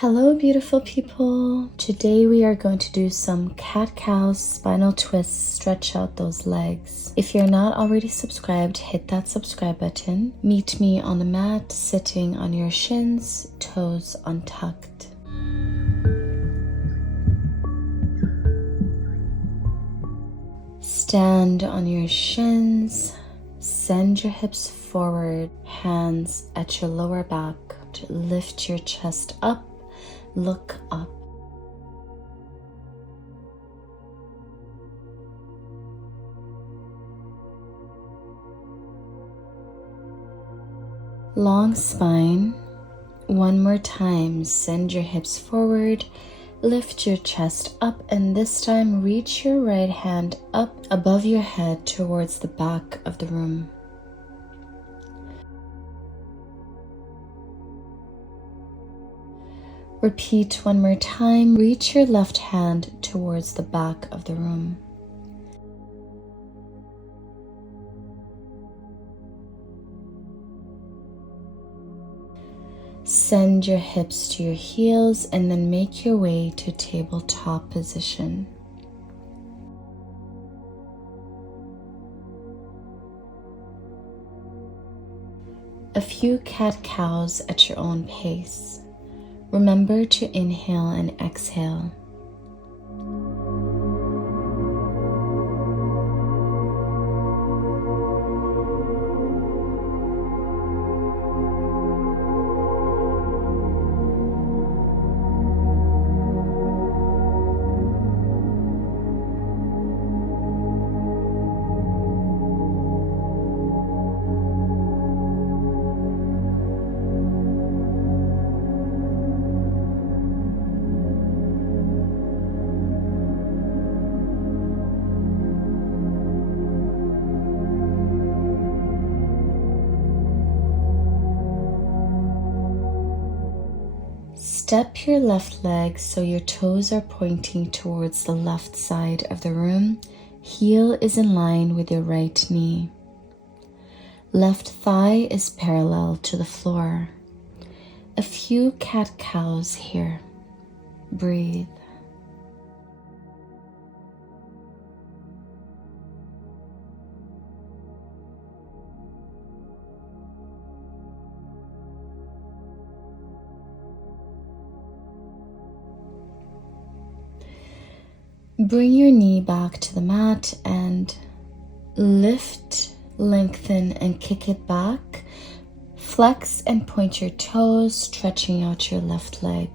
Hello beautiful people. Today we are going to do some cat-cow spinal twists. Stretch out those legs. If you're not already subscribed, hit that subscribe button. Meet me on the mat, sitting on your shins, toes untucked. Stand on your shins, send your hips forward, hands at your lower back. Lift your chest up. Look up. Long spine. One more time. Send your hips forward. Lift your chest up, and this time reach your right hand up above your head towards the back of the room. Repeat one more time. Reach your left hand towards the back of the room. Send your hips to your heels and then make your way to tabletop position. A few cat-cows at your own pace. Remember to inhale and exhale. Step your left leg so your toes are pointing towards the left side of the room. Heel is in line with your right knee. Left thigh is parallel to the floor. A few cat-cows here. Breathe. Bring your knee back to the mat and lift, lengthen, and kick it back. Flex and point your toes, stretching out your left leg.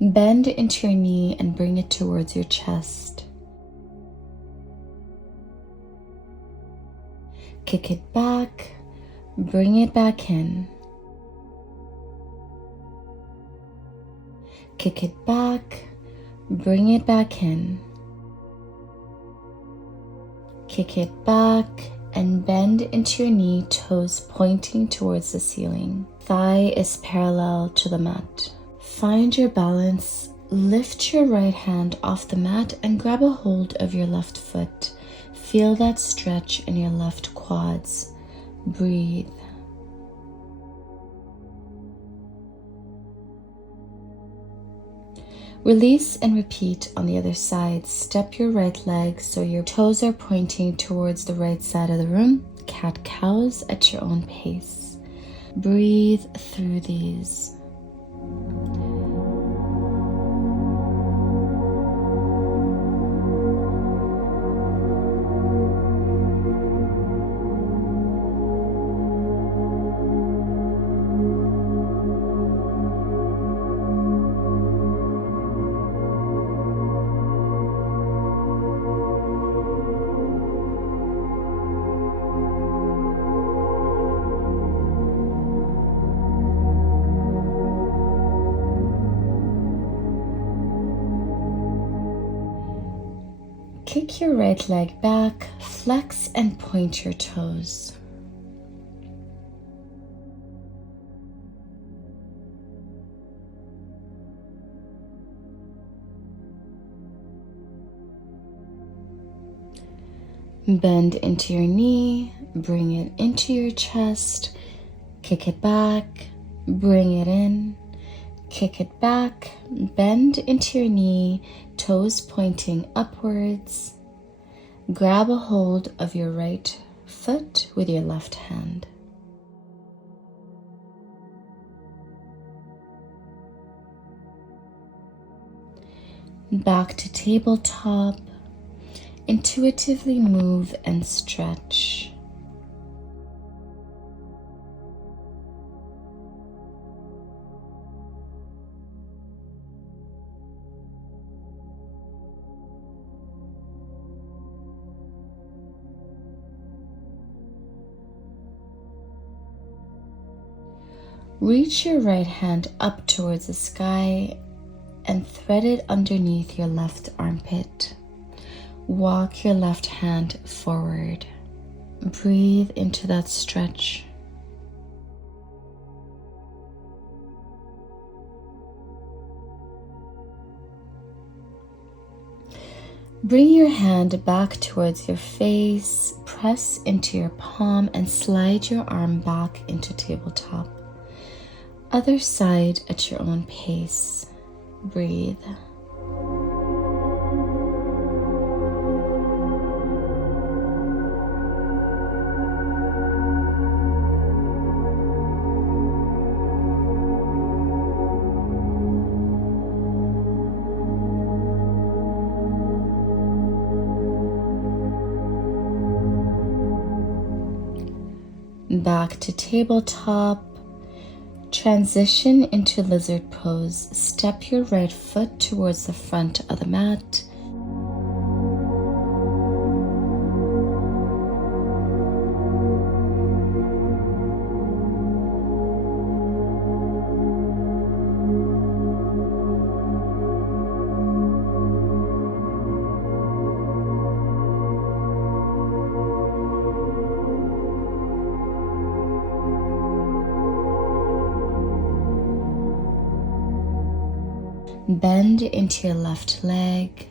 Bend into your knee and bring it towards your chest. Kick it back, bring it back in. Kick it back, bring it back in. Kick it back and bend into your knee, toes pointing towards the ceiling. Thigh is parallel to the mat. Find your balance. Lift your right hand off the mat and grab a hold of your left foot. Feel that stretch in your left quads. Breathe. Release and repeat on the other side. Step your right leg so your toes are pointing towards the right side of the room. Cat-cows at your own pace. Breathe through these. Kick your right leg back, flex and point your toes. Bend into your knee, bring it into your chest, kick it back, bring it in, kick it back, bend into your knee, toes pointing upwards. Grab a hold of your right foot with your left hand. Back to tabletop. Intuitively move and stretch. Reach your right hand up towards the sky and thread it underneath your left armpit. Walk your left hand forward. Breathe into that stretch. Bring your hand back towards your face, press into your palm and slide your arm back into tabletop. Other side at your own pace. Breathe. Back to tabletop. Transition into lizard pose. Step your right foot towards the front of the mat. Bend into your left leg,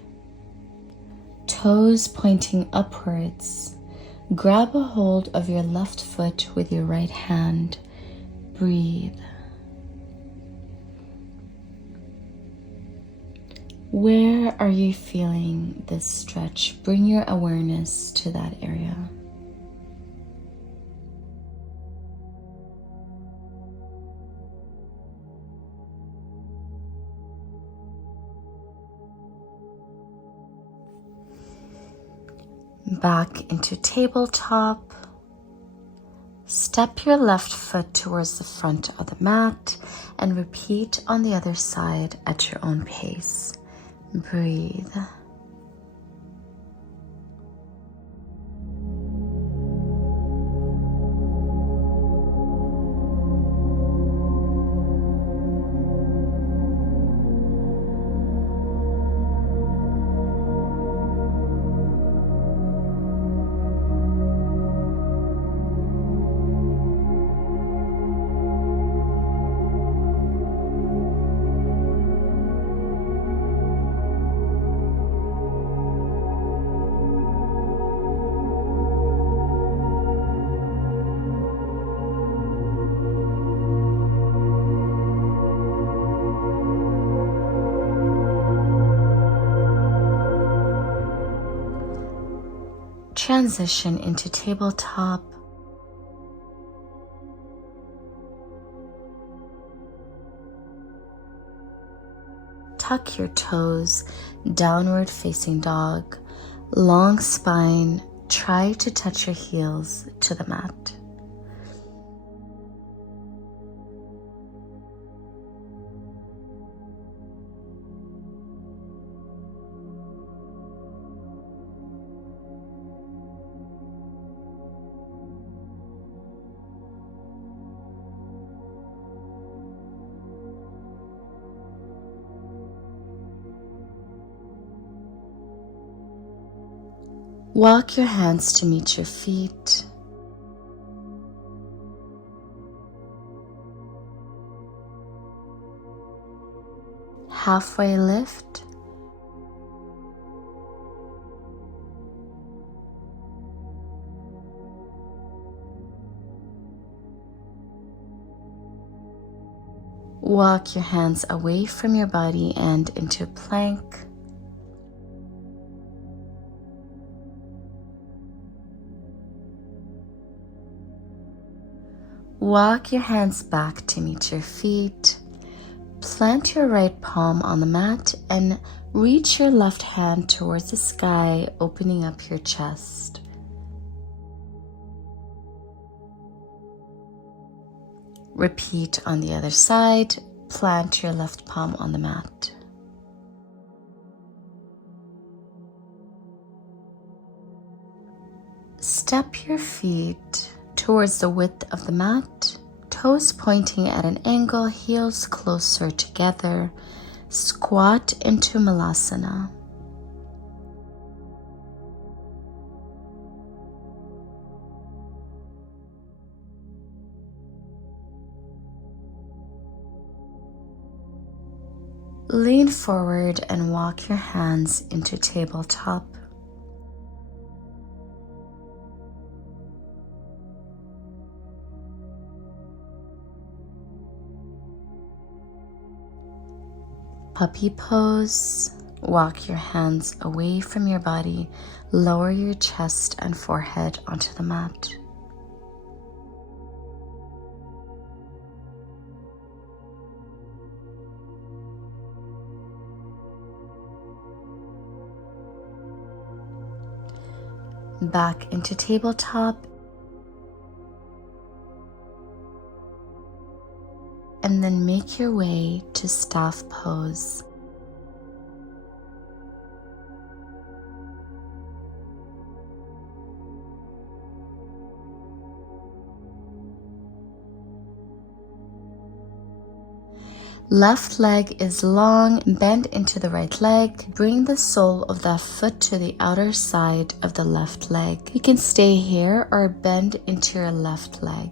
toes pointing upwards. Grab a hold of your left foot with your right hand. Breathe. Where are you feeling this stretch? Bring your awareness to that area. Back into tabletop. Step your left foot towards the front of the mat and repeat on the other side at your own pace. Breathe. Transition into tabletop. Tuck your toes, downward facing dog, long spine. Try to touch your heels to the mat. Walk your hands to meet your feet. Halfway lift. Walk your hands away from your body and into plank. Walk your hands back to meet your feet. Plant your right palm on the mat and reach your left hand towards the sky, opening up your chest. Repeat on the other side. Plant your left palm on the mat. Step your feet towards the width of the mat, toes pointing at an angle, heels closer together. Squat into Malasana. Lean forward and walk your hands into tabletop. Puppy pose. Walk your hands away from your body. Lower your chest and forehead onto the mat. Back into tabletop. And then make your way to staff pose. Left leg is long, bend into the right leg. Bring the sole of that foot to the outer side of the left leg. You can stay here or bend into your left leg.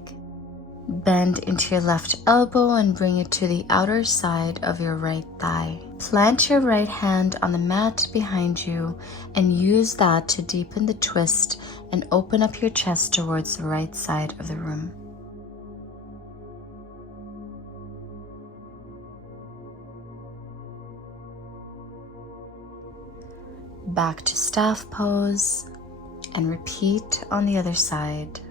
Bend into your left elbow and bring it to the outer side of your right thigh. Plant your right hand on the mat behind you and use that to deepen the twist and open up your chest towards the right side of the room. Back to staff pose and repeat on the other side.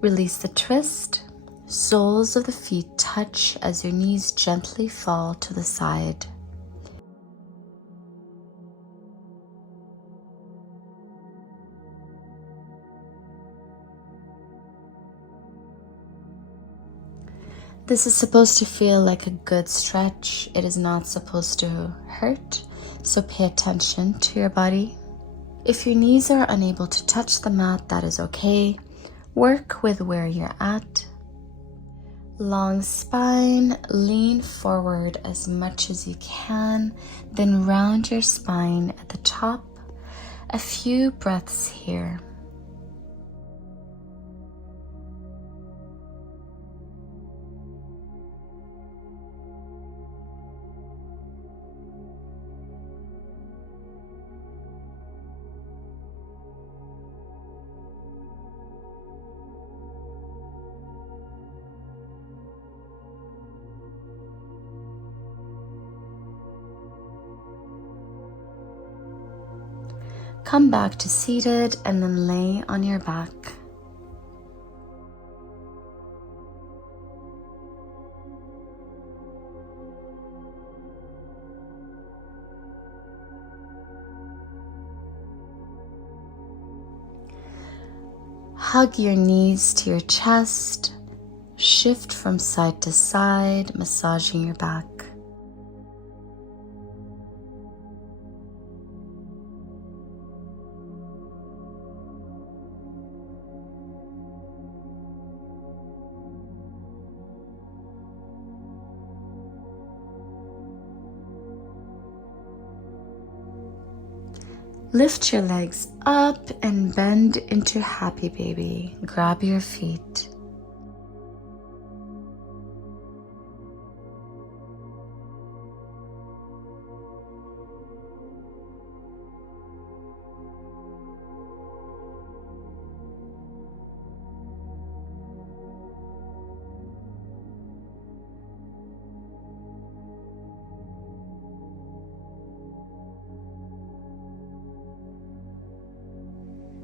Release the twist. Soles of the feet touch as your knees gently fall to the side. This is supposed to feel like a good stretch. It is not supposed to hurt, so pay attention to your body. If your knees are unable to touch the mat, that is okay. Work with where you're at. Long spine, lean forward as much as you can, then round your spine at the top. A few breaths here. Come back to seated and then lay on your back. Hug your knees to your chest. Shift from side to side, massaging your back. Lift your legs up and bend into happy baby. Grab your feet.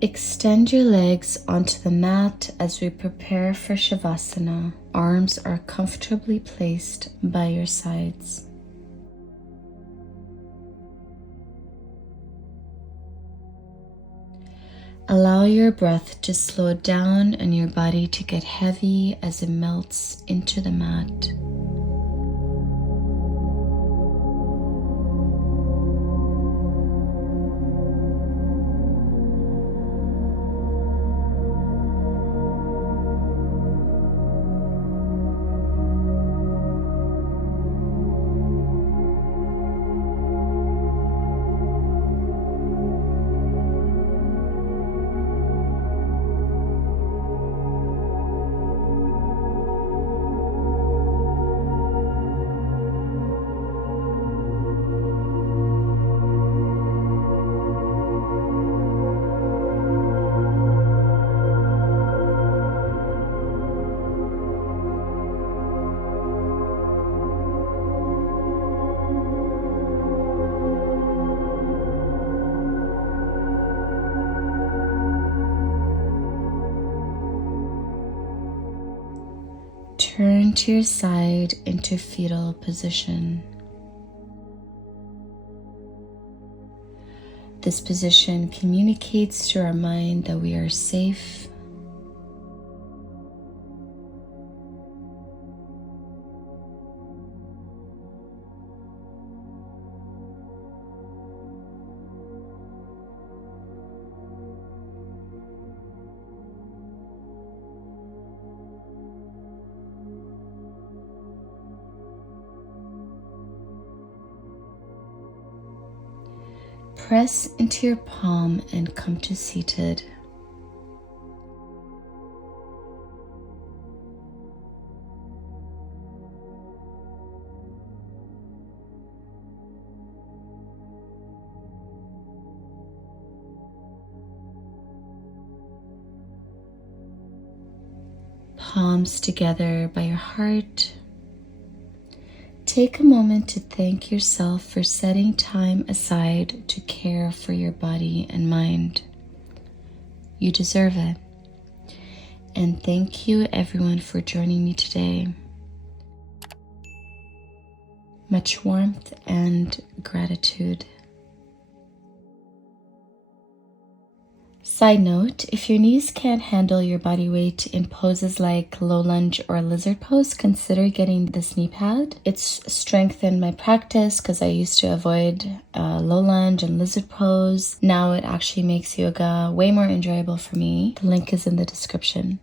Extend your legs onto the mat as we prepare for Shavasana. Arms are comfortably placed by your sides. Allow your breath to slow down and your body to get heavy as it melts into the mat. Turn to your side into fetal position. This position communicates to our mind that we are safe, press into your palm and come to seated. Palms together by your heart. Take a moment to thank yourself for setting time aside to care for your body and mind. You deserve it. And thank you everyone for joining me today. Much warmth and gratitude. Side note, if your knees can't handle your body weight in poses like low lunge or lizard pose, consider getting this knee pad. It's strengthened my practice because I used to avoid low lunge and lizard pose. Now it actually makes yoga way more enjoyable for me. The link is in the description.